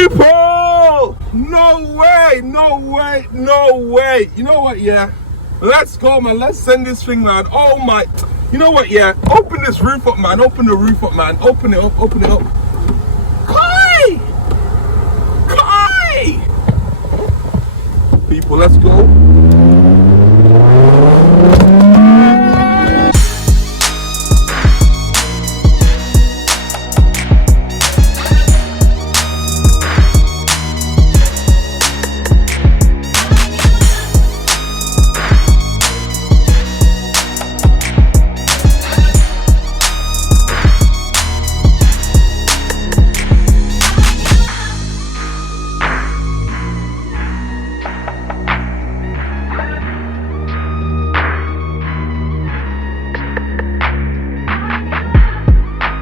People! No way, no way, no way. You know what, yeah? Let's go, man. Let's send this thing, man. Oh my. You know what, yeah? Open this roof up, man. Open the roof up, man. Open it up, open it up. Kai! Kai! People, let's go.